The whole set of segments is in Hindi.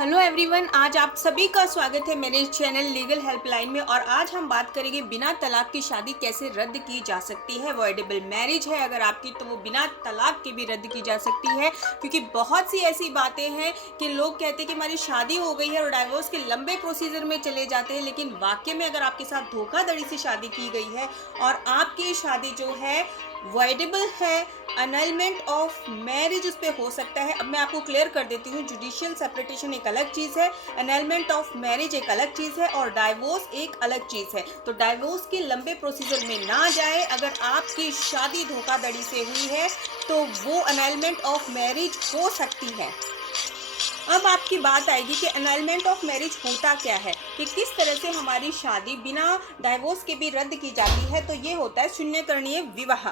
हेलो एवरीवन, आज आप सभी का स्वागत है मेरे चैनल लीगल हेल्पलाइन में। और आज हम बात करेंगे बिना तलाक की शादी कैसे रद्द की जा सकती है। वॉइडेबल मैरिज है अगर आपकी तो वो बिना तलाक के भी रद्द की जा सकती है, क्योंकि बहुत सी ऐसी बातें हैं कि लोग कहते हैं कि हमारी शादी हो गई है और डाइवोर्स के लंबे प्रोसीजर में चले जाते हैं, लेकिन वाकई में अगर आपके साथ धोखाधड़ी से शादी की गई है और आपकी शादी जो है वॉइडेबल है, अनलमेंट ऑफ मैरिज उस पर हो सकता है। अब मैं आपको क्लियर कर देती हूँ, जुडिशियल सेपरेटेशन एक अलग चीज़ है, अनलमेंट ऑफ मैरिज एक अलग चीज़ है और डाइवोर्स एक अलग चीज़ है। तो डाइवोर्स के लंबे प्रोसीजर में ना जाए। अगर आपकी शादी धोखाधड़ी से हुई है तो वो अनलमेंट ऑफ मैरिज हो सकती है। अब आपकी बात आएगी कि अनलमेंट ऑफ मैरिज होता क्या है, कि किस तरह से हमारी शादी बिना डाइवोर्स के भी रद्द की जाती है। तो ये होता है शून्यकरणीय विवाह।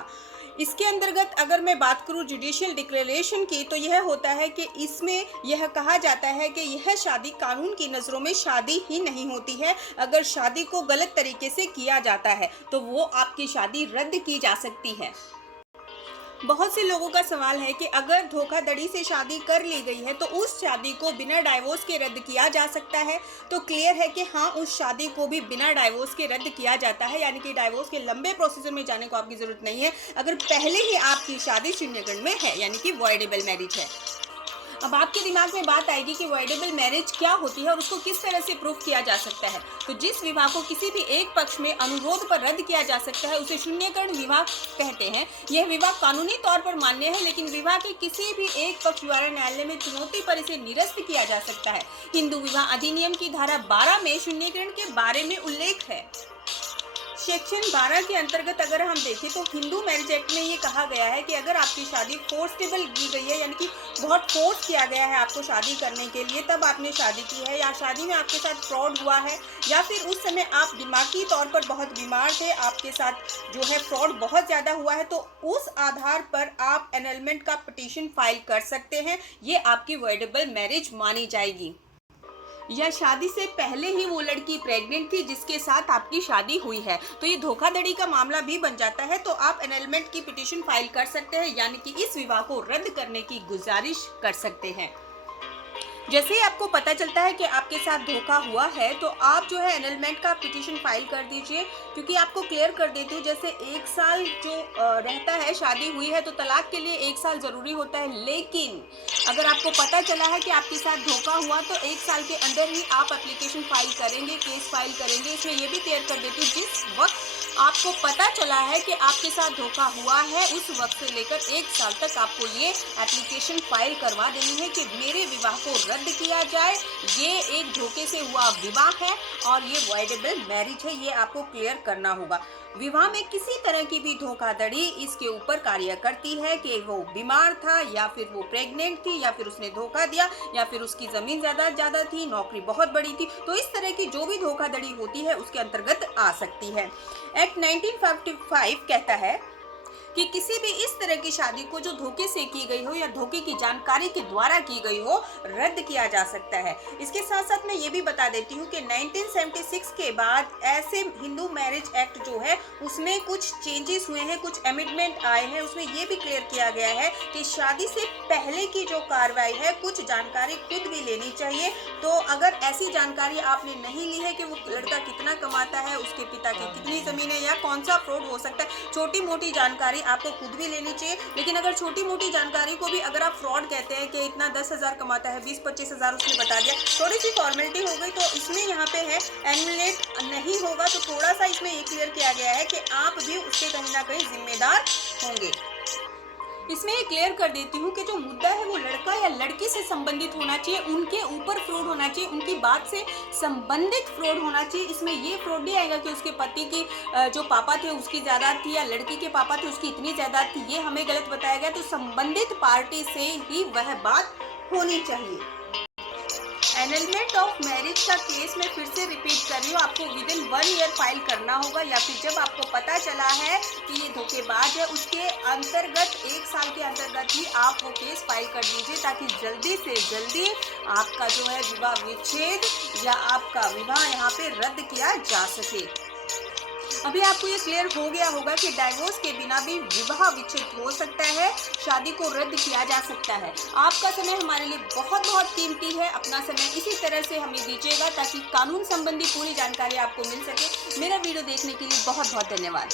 इसके अंतर्गत अगर मैं बात करूं जुडिशियल डिक्लेरेशन की, तो यह होता है कि इसमें यह कहा जाता है कि यह शादी कानून की नज़रों में शादी ही नहीं होती है। अगर शादी को गलत तरीके से किया जाता है तो वो आपकी शादी रद्द की जा सकती है। बहुत से लोगों का सवाल है कि अगर धोखाधड़ी से शादी कर ली गई है तो उस शादी को बिना डाइवोर्स के रद्द किया जा सकता है। तो क्लियर है कि हाँ, उस शादी को भी बिना डाइवोर्स के रद्द किया जाता है, यानी कि डाइवोर्स के लंबे प्रोसीजर में जाने को आपकी ज़रूरत नहीं है अगर पहले ही आपकी शादी शून्यगण में है, यानी कि वॉइडेबल मैरिज है। अब आपके दिमाग में बात आएगी कि वॉइडेबल मैरिज क्या होती है और उसको किस तरह से प्रूफ किया जा सकता है। तो जिस विवाह को किसी भी एक पक्ष में अनुरोध पर रद्द किया जा सकता है उसे शून्यकरण विवाह कहते हैं। यह विवाह कानूनी तौर पर मान्य है, लेकिन विवाह के किसी भी एक पक्ष द्वारा न्यायालय में चुनौती पर इसे निरस्त किया जा सकता है। हिंदू विवाह अधिनियम की धारा 12 में शून्यकरण के बारे में उल्लेख है। सेक्शन 12 के अंतर्गत अगर हम देखें तो हिंदू मैरिज एक्ट में ये कहा गया है कि अगर आपकी शादी फोर्सेबल की गई है, यानी कि बहुत फोर्स किया गया है आपको शादी करने के लिए, तब आपने शादी की है, या शादी में आपके साथ फ्रॉड हुआ है, या फिर उस समय आप दिमागी तौर पर बहुत बीमार थे, आपके साथ जो है फ्रॉड बहुत ज़्यादा हुआ है, तो उस आधार पर आप एनलमेंट का पिटीशन फाइल कर सकते हैं। ये आपकी वॉइडेबल मैरिज मानी जाएगी। या शादी से पहले ही वो लड़की प्रेग्नेंट थी जिसके साथ आपकी शादी हुई है, तो ये धोखाधड़ी का मामला भी बन जाता है। तो आप एनलमेंट की पिटीशन फाइल कर सकते हैं, यानी कि इस विवाह को रद्द करने की गुजारिश कर सकते हैं। जैसे ही आपको पता चलता है कि आपके साथ धोखा हुआ है तो आप जो है एनलमेंट का पिटीशन फाइल कर दीजिए, क्योंकि आपको क्लियर कर देती हूँ, जैसे 1 साल जो रहता है, शादी हुई है तो तलाक के लिए 1 साल ज़रूरी होता है, लेकिन अगर आपको पता चला है कि आपके साथ धोखा हुआ तो 1 साल के अंदर ही आप एप्लीकेशन फाइल करेंगे, केस फाइल करेंगे। इसमें ये भी क्लियर कर देती हूँ, जिस वक्त आपको पता चला है कि आपके साथ धोखा हुआ है उस वक्त से लेकर 1 साल तक आपको ये एप्लीकेशन फाइल करवा देनी है कि मेरे विवाह को रद्द किया जाए। ये एक धोखे से हुआ विवाह है और ये वॉइडेबल मैरिज है, ये आपको क्लियर करना होगा। विवाह में किसी तरह की भी धोखाधड़ी इसके ऊपर कार्य करती है कि वो बीमार था, या फिर वो प्रेग्नेंट थी, या फिर उसने धोखा दिया, या फिर उसकी ज़मीन ज़्यादा थी, नौकरी बहुत बड़ी थी। तो इस तरह की जो भी धोखाधड़ी होती है उसके अंतर्गत आ सकती है। एक्ट 1955 कहता है कि किसी भी इस तरह की शादी को जो धोखे से की गई हो या धोखे की जानकारी के द्वारा की गई हो, रद्द किया जा सकता है। इसके साथ साथ मैं ये भी बता देती हूँ कि 1976 के बाद ऐसे हिंदू मैरिज एक्ट जो है उसमें कुछ चेंजेस हुए हैं, कुछ अमेंडमेंट आए हैं। उसमें ये भी क्लियर किया गया है कि शादी से पहले की जो कार्रवाई है कुछ जानकारी खुद भी लेनी चाहिए। तो अगर ऐसी जानकारी आपने नहीं ली है कि वो लड़का कितना कमाता है, उसके पिता की कितनी ज़मीन है, या कौन सा फ्रॉड हो सकता है, छोटी मोटी जानकारी आपको खुद भी लेनी चाहिए। लेकिन अगर छोटी मोटी जानकारी को भी अगर आप फ्रॉड कहते हैं कि इतना 10,000 कमाता है, 20-25 हज़ार उसने बता दिया, थोड़ी सी फॉर्मेलिटी हो गई, तो इसमें यहाँ पे है एनुलेट नहीं होगा। तो थोड़ा सा इसमें ये क्लियर किया गया है कि आप भी उसके कहीं ना कहीं जिम्मेदार होंगे। इसमें ये क्लियर कर देती हूँ कि जो मुद्दा है वो लड़का या लड़की से संबंधित होना चाहिए, उनके ऊपर फ्रॉड होना चाहिए, उनकी बात से संबंधित फ्रॉड होना चाहिए। इसमें ये फ्रॉड नहीं आएगा कि उसके पति की जो पापा थे उसकी जायदाद थी, या लड़की के पापा थे उसकी इतनी जायदाद थी, ये हमें गलत बताया गया। तो संबंधित पार्टी से ही वह बात होनी चाहिए। एनलमेंट ऑफ मैरिज का केस मैं फिर से रिपीट कर रही हूँ, आपको विदिन 1 ईयर फाइल करना होगा, या फिर जब आपको पता चला है कि ये धोखेबाज है उसके अंतर्गत 1 साल के अंतर्गत ही आप वो केस फाइल कर दीजिए, ताकि जल्दी से जल्दी आपका जो है विवाह विच्छेद या आपका विवाह यहाँ पे रद्द किया जा सके। अभी आपको ये क्लियर हो गया होगा कि डाइवोर्स के बिना भी विवाह विच्छेद हो सकता है, शादी को रद्द किया जा सकता है। आपका समय हमारे लिए बहुत बहुत कीमती है। अपना समय इसी तरह से हमें दीजिएगा ताकि कानून संबंधी पूरी जानकारी आपको मिल सके। मेरा वीडियो देखने के लिए बहुत बहुत धन्यवाद।